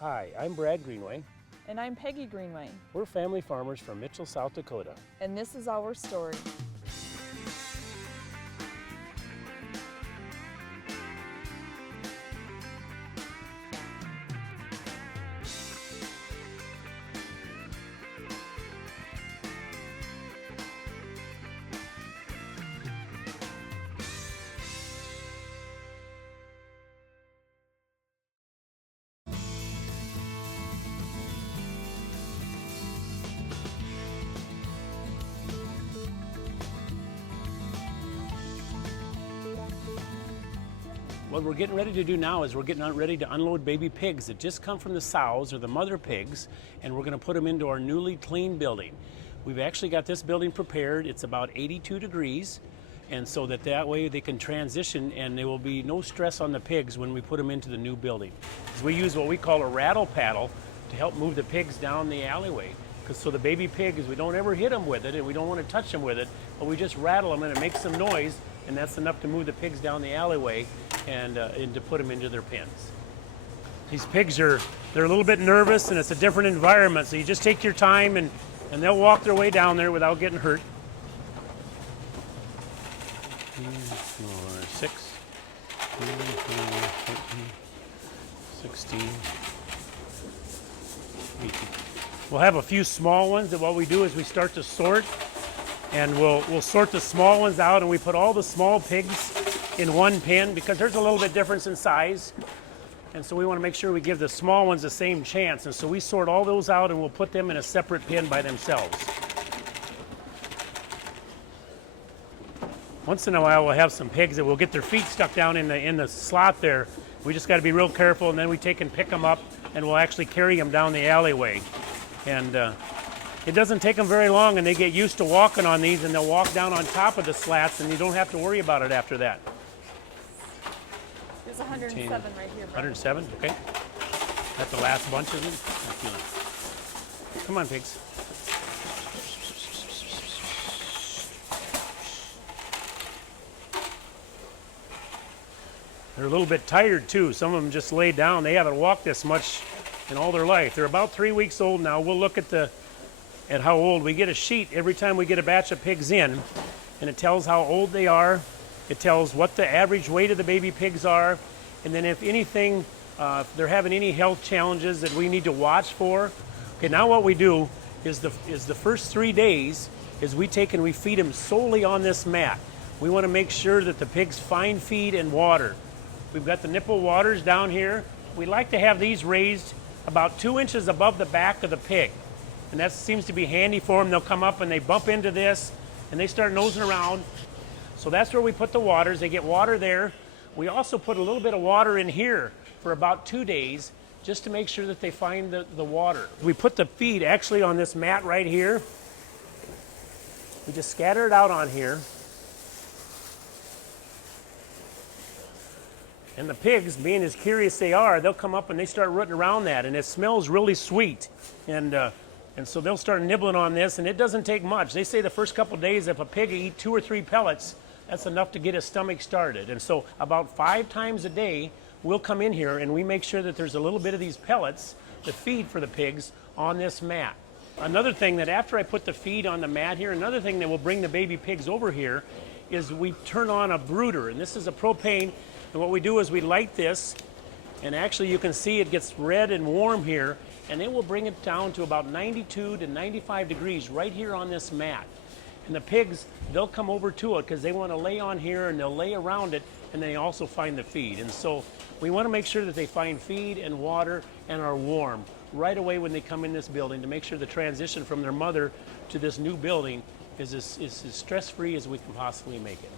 Hi, I'm Brad Greenway. And I'm Peggy Greenway. We're family farmers from Mitchell, South Dakota. And this is our story. What we're getting ready to do now is we're getting ready to unload baby pigs that just come from the sows or the mother pigs, and we're going to put them into our newly cleaned building. We've actually got this building prepared. It's about 82 degrees, and so that way they can transition and there will be no stress on the pigs when we put them into the new building. We use what we call a rattle paddle to help move the pigs down the alleyway. So the baby pigs, we don't ever hit them with it and we don't want to touch them with it, but we just rattle them and it makes some noise, and that's enough to move the pigs down the alleyway and to put them into their pens. These pigs they're a little bit nervous and it's a different environment, so you just take your time and they'll walk their way down there without getting hurt. 6, 16, 18. We'll have a few small ones that what we do is we start to sort, and we'll sort the small ones out, and we put all the small pigs in one pen because there's a little bit difference in size, and so we want to make sure we give the small ones the same chance, and so we sort all those out and we'll put them in a separate pen by themselves. Once in a while we'll have some pigs that will get their feet stuck down in the slot there. We just got to be real careful, and then we take and pick them up and we'll actually carry them down the alleyway. And it doesn't take them very long, and they get used to walking on these, and they'll walk down on top of the slats, and you don't have to worry about it after that. There's 107 right here, Brad. 107, okay. That's the last bunch, isn't it? Come on, pigs. They're a little bit tired too. Some of them just lay down. They haven't walked this much in all their life. They're about 3 weeks old now. We'll look at how old. We get a sheet every time we get a batch of pigs in, and it tells how old they are. It tells what the average weight of the baby pigs are, and then if anything, if they're having any health challenges that we need to watch for. Okay, now what we do is the first 3 days is we take and we feed them solely on this mat. We want to make sure that the pigs find feed and water. We've got the nipple waters down here. We like to have these raised about 2 inches above the back of the pig. And that seems to be handy for them. They'll come up and they bump into this and they start nosing around. So that's where we put the waters. They get water there. We also put a little bit of water in here for about 2 days just to make sure that they find the water. We put the feed actually on this mat right here. We just scatter it out on here. And the pigs, being as curious they are, they'll come up and they start rooting around that, and it smells really sweet. And so they'll start nibbling on this, and it doesn't take much. They say the first couple days, if a pig eats 2 or 3 pellets, that's enough to get his stomach started. And so about 5 times a day, we'll come in here and we make sure that there's a little bit of these pellets, the feed for the pigs, on this mat. Another thing that after I put the feed on the mat here, another thing that will bring the baby pigs over here is we turn on a brooder, and this is a propane. And what we do is we light this, and actually you can see it gets red and warm here, and it will bring it down to about 92 to 95 degrees right here on this mat. And the pigs, they'll come over to it because they want to lay on here and they'll lay around it, and they also find the feed. And so we want to make sure that they find feed and water and are warm right away when they come in this building to make sure the transition from their mother to this new building is as stress-free as we can possibly make it.